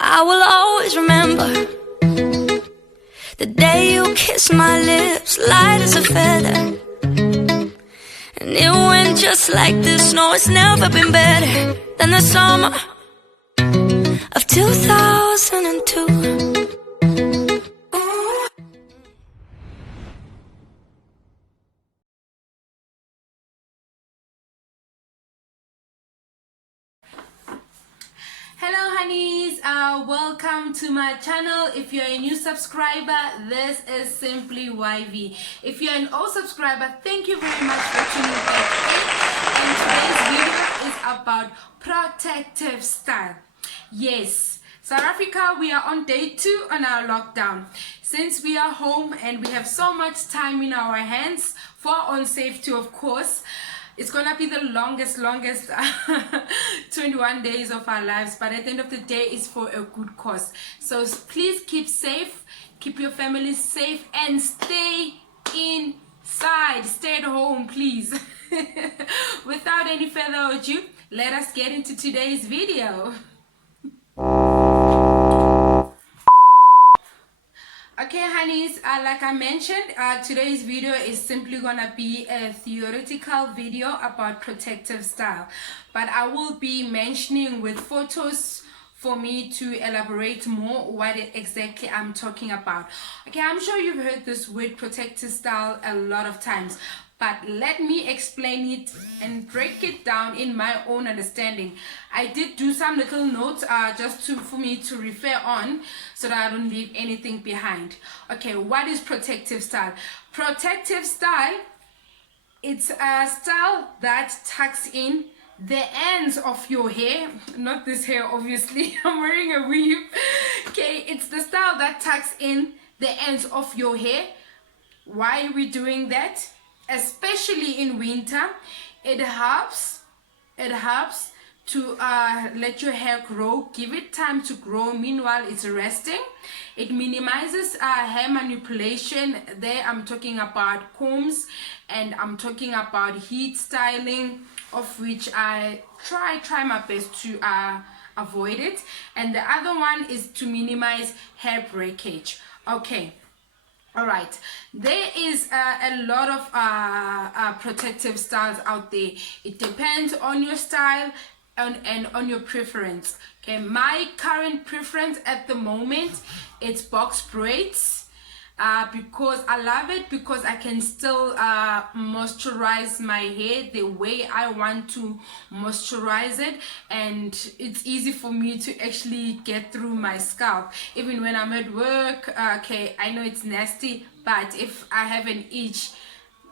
I will always remember the day you kissed my lips, light as a feather. And it went just like this. No, it's never been better than the summer of 2002. Hello honeys, welcome to my channel. If you're a new subscriber, this is simply Yvee. If you're an old subscriber, thank you very much for tuning back in. And today's video is about protective style. Yes, South Africa, we are on day 2 on our lockdown. Since we are home and we have so much time in our hands for our own safety, of course, it's gonna be the longest 21 days of our lives, but at the end of the day, it's for a good cause. So please keep safe, keep your family safe, and stay inside. Stay at home, please. Without any further ado, let us get into today's video. Okay honeys, like I mentioned, today's video is simply gonna be a theoretical video about protective style, but I will be mentioning with photos for me to elaborate more what exactly I'm talking about. Okay, I'm sure you've heard this word protective style a lot of times, but let me explain it and break it down in my own understanding. I did do some little notes for me to refer on so that I don't leave anything behind. Okay, what is protective style? Protective style, it's a style that tucks in the ends of your hair, not this hair obviously, I'm wearing a weave. Okay, it's the style that tucks in the ends of your hair. Why are we doing that? Especially in winter, it helps to let your hair grow, give it time to grow meanwhile it's resting. It minimizes hair manipulation. There I'm talking about combs, and I'm talking about heat styling, of which I try my best to avoid it. And the other one is to minimize hair breakage. Okay, all right, there is a lot of protective styles out there. It depends on your style and on your preference. Okay, my current preference at the moment, it's box braids. Because I love it, because I can still moisturize my hair the way I want to moisturize it, and it's easy for me to actually get through my scalp even when I'm at work. Okay, I know it's nasty, but if I have an itch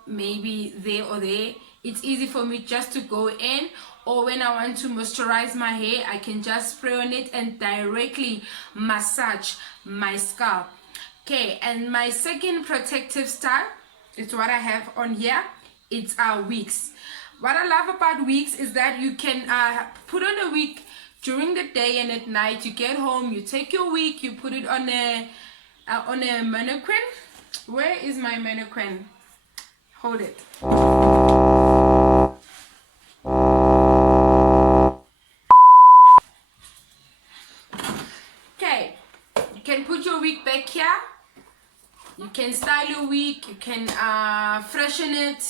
maybe there or there, it's easy for me just to go in, or when I want to moisturize my hair, I can just spray on it and directly massage my scalp. Okay, and my second protective style is what I have on here. It's wigs. What I love about wigs is that you can put on a wig during the day and at night. You get home, you take your wig, you put it on a mannequin. Where is my mannequin? Hold it. Okay, you can put your wig back here. You can style your wig, you can freshen it.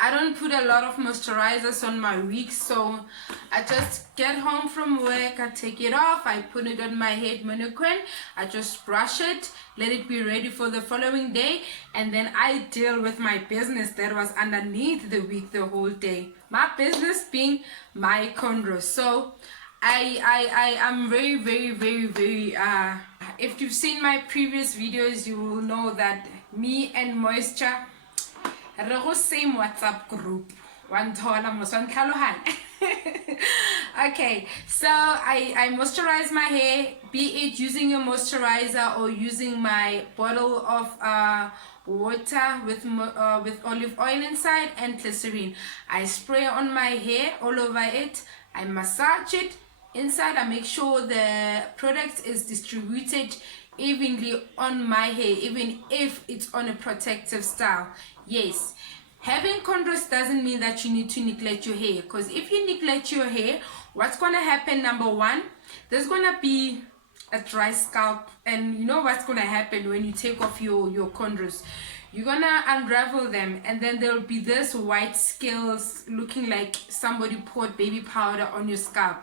I don't put a lot of moisturizers on my wig, so I just get home from work, I take it off, I put it on my head mannequin, I just brush it, let it be ready for the following day, and then I deal with my business that was underneath the wig the whole day. My business being my cornrows. So I'm very if you've seen my previous videos, you will know that me and moisture are the same WhatsApp group. Okay, so I moisturize my hair, be it using a moisturizer or using my bottle of water with olive oil inside and glycerine. I spray on my hair all over it, I massage it inside, I make sure the product is distributed evenly on my hair, even if it's on a protective style. Yes, having cornrows doesn't mean that you need to neglect your hair, because if you neglect your hair, what's gonna happen? Number one, there's gonna be a dry scalp. And you know what's gonna happen when you take off your cornrows? You're gonna unravel them, and then there'll be this white scales looking like somebody poured baby powder on your scalp.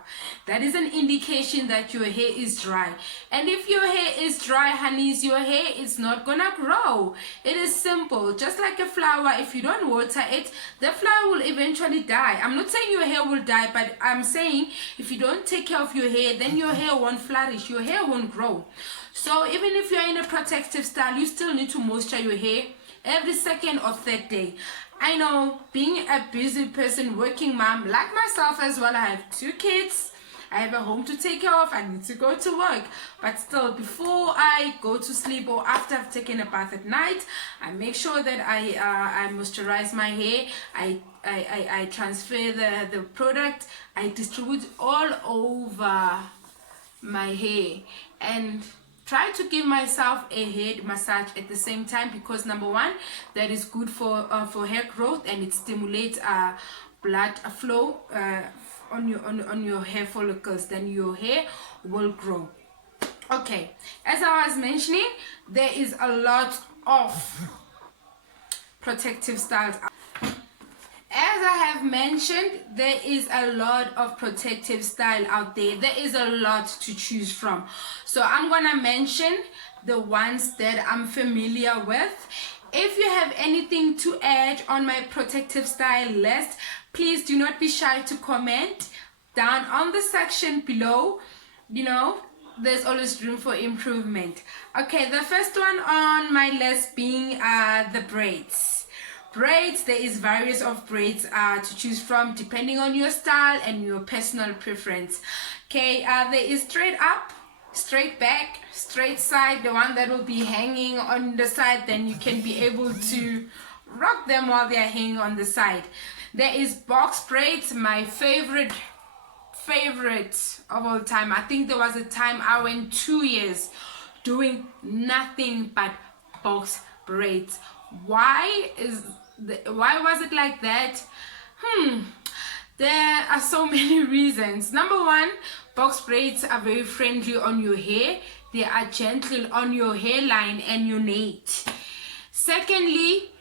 That is an indication that your hair is dry. And if your hair is dry, honeys, your hair is not gonna grow. It is simple. Just like a flower, if you don't water it, the flower will eventually die. I'm not saying your hair will die, but I'm saying if you don't take care of your hair, then your hair won't flourish, your hair won't grow. So even if you're in a protective style, you still need to moisture your hair every second or third day. I know, being a busy person, working mom like myself as well, I have 2 kids, I have a home to take care of, I need to go to work, but still, before I go to sleep or after I've taken a bath at night, I make sure that I moisturize my hair. I transfer the product, I distribute all over my hair, and try to give myself a head massage at the same time, because number one, that is good for hair growth, and it stimulates blood flow on your hair follicles. Then your hair will grow. Okay, as I was mentioning, there is a lot of protective styles. As I have mentioned, there is a lot of protective style out there. There is a lot to choose from. So I'm gonna mention the ones that I'm familiar with. If you have anything to add on my protective style list, please do not be shy to comment down on the section below. You know, there's always room for improvement. Okay, the first one on my list being the braids. Braids, there is various of braids to choose from depending on your style and your personal preference. Okay, there is straight up, straight back, straight side, the one that will be hanging on the side, then you can be able to rock them while they are hanging on the side. There is box braids, my favorite of all time. I think there was a time I went 2 years doing nothing but box braids. Why was it like that? There are so many reasons. Number one, box braids are very friendly on your hair. They are gentle on your hairline and your nape. Secondly,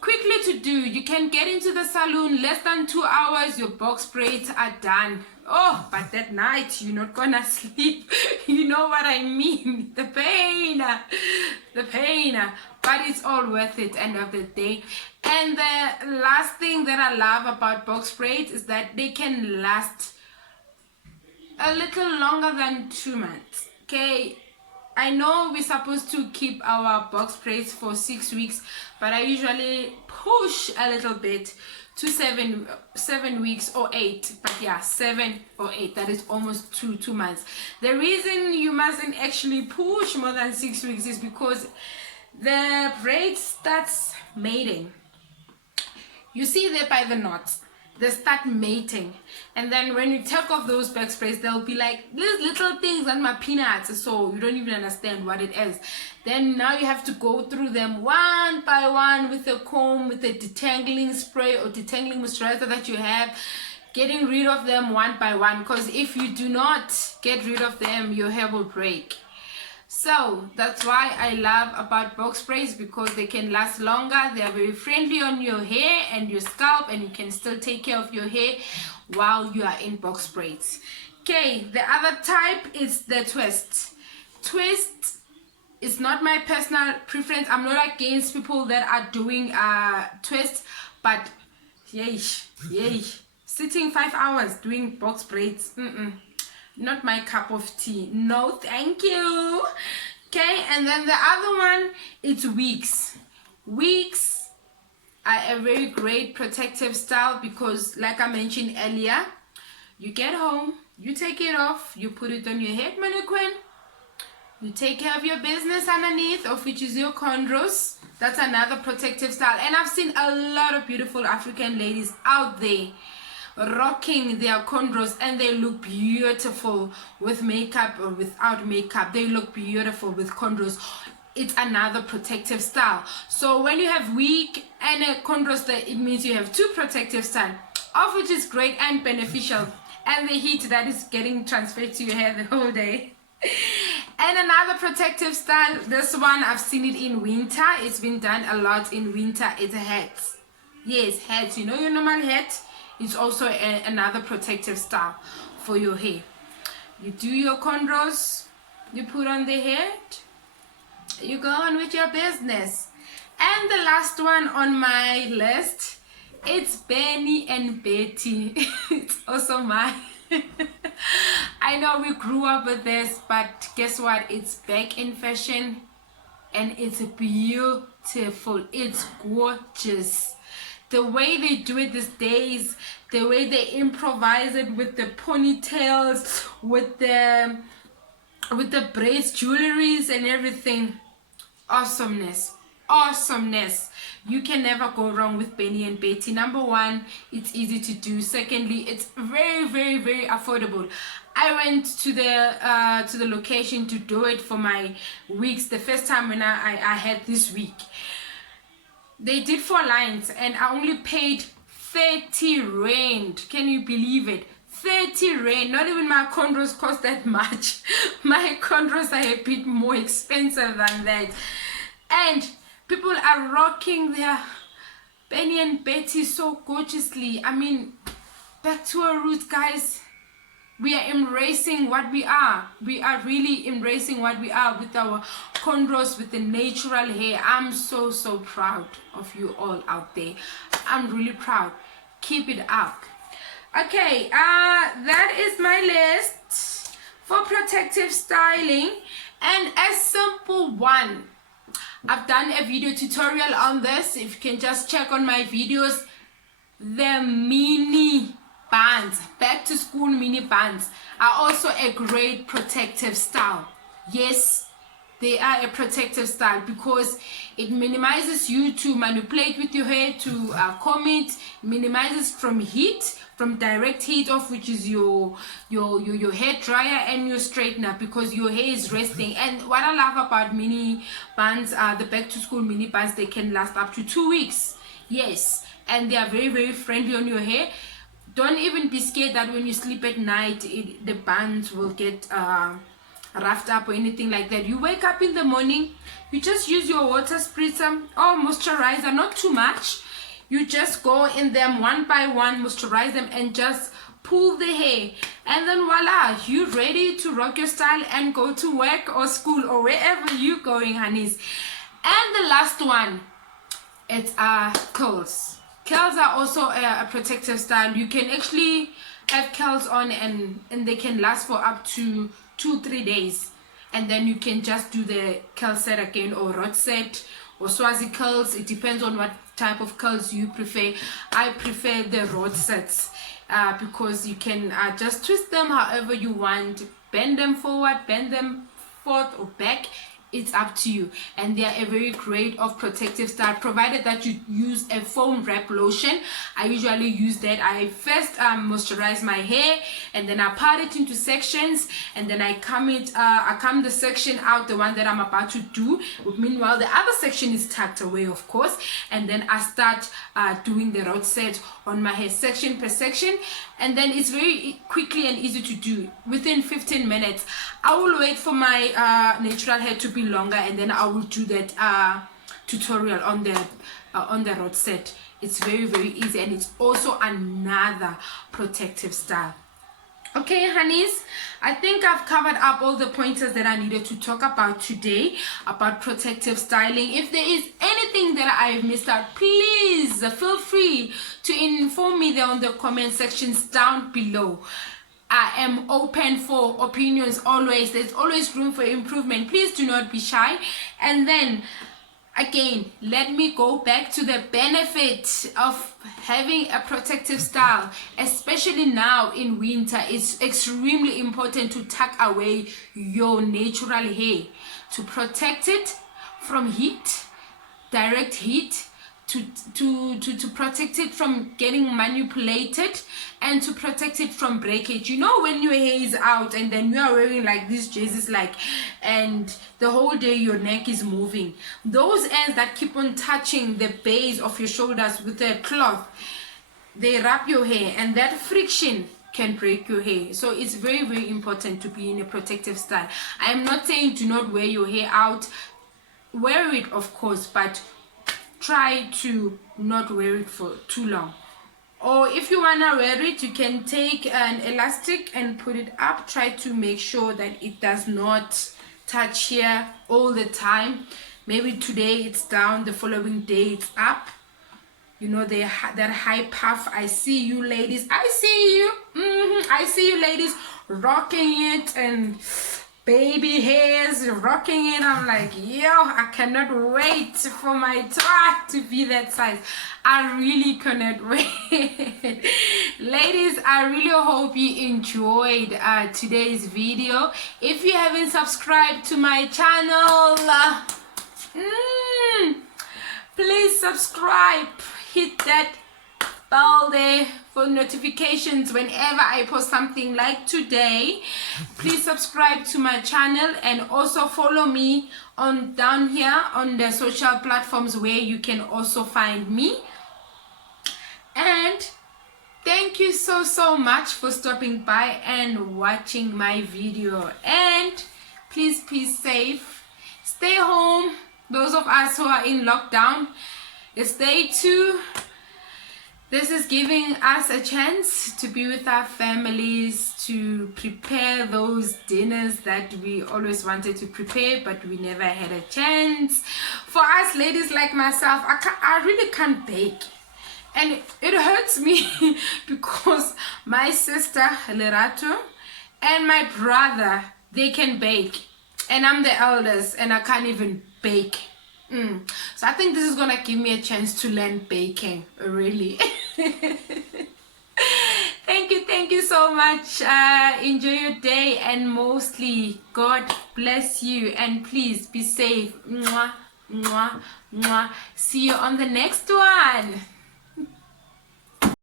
quickly to do. You can get into the salon less than 2 hours, your box braids are done. Oh, but that night you're not gonna sleep. You know what I mean? The pain, but it's all worth it end of the day. And the last thing that I love about box braids is that they can last a little longer than 2 months. Okay, I know we're supposed to keep our box braids for 6 weeks, but I usually push a little bit to 7 weeks or 8. But yeah, 7 or 8, that is almost 2 months. The reason you mustn't actually push more than 6 weeks is because the braid starts mating. You see there by the knots, they start mating, and then when you take off those back sprays, they'll be like these little things on my peanuts, so you don't even understand what it is. Then now you have to go through them one by one with a comb, with a detangling spray or detangling moisturizer that you have, getting rid of them one by one, because if you do not get rid of them, your hair will break. So that's why I love about box braids, because they can last longer. They are very friendly on your hair and your scalp, and you can still take care of your hair while you are in box braids. Okay, the other type is the twist. Twist is not my personal preference. I'm not against people that are doing twist, but yay, sitting 5 hours doing box braids, not my cup of tea. No thank you. Okay, and then the other one, it's wigs. Wigs are a very great protective style, because like I mentioned earlier, you get home, you take it off, you put it on your head mannequin, you take care of your business underneath, of which is your cornrows. That's another protective style. And I've seen a lot of beautiful African ladies out there rocking their cornrows, and they look beautiful with makeup or without makeup. They look beautiful with cornrows. It's another protective style. So when you have wig and a cornrows, it means you have 2 protective styles, of which is great and beneficial. And the heat that is getting transferred to your hair the whole day. And another protective style, this one I've seen it in winter. It's been done a lot in winter. It's hats. Yes, hats. You know your normal hat? It's also another protective style for your hair. You do your cornrows, you put on the head, you go on with your business. And the last one on my list, it's Benny and Betty. It's also mine. I know we grew up with this, but guess what? It's back in fashion and it's beautiful. It's gorgeous. The way they do it these days, the way they improvise it with the ponytails, with the braids, jewelries and everything. Awesomeness. You can never go wrong with Benny and Betty. Number one, it's easy to do. Secondly, it's very, very, very affordable. I went to the location to do it for my wigs. The first time when I had this wig, they did 4 lines and I only paid 30 rand. Can you believe it? 30 rand. Not even my cornrows cost that much. My cornrows are a bit more expensive than that. And people are rocking their Benny and Betty so gorgeously. I mean, back to our roots, guys. We are embracing what we are. We are really embracing what we are with our cornrows, with the natural hair. I'm so proud of you all out there. I'm really proud. Keep it up. Okay, that is my list for protective styling, and a simple one. I've done a video tutorial on this. If you can just check on my videos, the mini bands, back to school mini bands, are also a great protective style. Yes, they are a protective style because it minimizes you to manipulate with your hair, to comb it, minimizes from heat, from direct heat off, which is your hair dryer and your straightener, because your hair is resting. And what I love about mini bands, the back to school mini bands, they can last up to 2 weeks. Yes, and they are very, very friendly on your hair. Don't even be scared that when you sleep at night, the bands will get roughed up or anything like that. You wake up in the morning, you just use your water spritzer or moisturizer, not too much. You just go in them one by one, moisturize them, and just pull the hair, and then voila, you're ready to rock your style and go to work or school or wherever you're going, honeys. And the last one, it's curls. Curls are also a protective style. You can actually have curls on and they can last for up to 2-3 days, and then you can just do the curl set again, or rod set, or Swazi curls. It depends on what type of curls you prefer. I prefer the rod sets because you can just twist them however you want, bend them forward, bend them forth or back. It's up to you, and they are a very great of protective style, provided that you use a foam wrap lotion. I usually use that. I first moisturize my hair, and then I part it into sections, and then I comb the section out, the one that I'm about to do. Meanwhile, the other section is tucked away, of course, and then I start doing the rod set on my hair, section per section, and then it's very quickly and easy to do. Within 15 minutes, I will wait for my natural hair to be longer, and then I will do that tutorial on the rod set. It's very, very easy, and it's also another protective style. Okay, honeys, I think I've covered up all the pointers that I needed to talk about today about protective styling. If there is anything that I've missed out, please feel free to inform me there on the comment sections down below. I am open for opinions always. There's always room for improvement. Please do not be shy. And then again, let me go back to the benefit of having a protective style, especially now in winter. It's extremely important to tuck away your natural hair, to protect it from heat, direct heat, to protect it from getting manipulated, and to protect it from breakage. You know, when your hair is out and then you are wearing like these jerseys, and the whole day your neck is moving, those ends that keep on touching the base of your shoulders with a cloth, they wrap your hair, and that friction can break your hair. So it's very, very important to be in a protective style. I am not saying do not wear your hair out. Wear it, of course, but try to not wear it for too long. Or if you wanna wear it, you can take an elastic and put it up. Try to make sure that it does not touch here all the time. Maybe today it's down, the following day it's up. You know, that high puff. I see you ladies, I see you, I see you ladies rocking it, and baby hairs rocking it. I'm like, yo, I cannot wait for my twat to be that size. I really cannot wait. Ladies, I really hope you enjoyed today's video. If you haven't subscribed to my channel, please subscribe. Hit that bell there for notifications whenever I post something like today. Please subscribe to my channel, and also follow me on down here on the social platforms where you can also find me. And thank you so much for stopping by and watching my video. And please be safe, stay home. Those of us who are in lockdown, stay too. This is giving us a chance to be with our families, to prepare those dinners that we always wanted to prepare, but we never had a chance. For us ladies like myself, I really can't bake. And it hurts me because my sister, Lerato, and my brother, they can bake. And I'm the eldest, and I can't even bake. So I think this is gonna give me a chance to learn baking, really. Thank you so much. Enjoy your day, and mostly God bless you, and please be safe. Mwah, mwah, mwah. See you on the next one.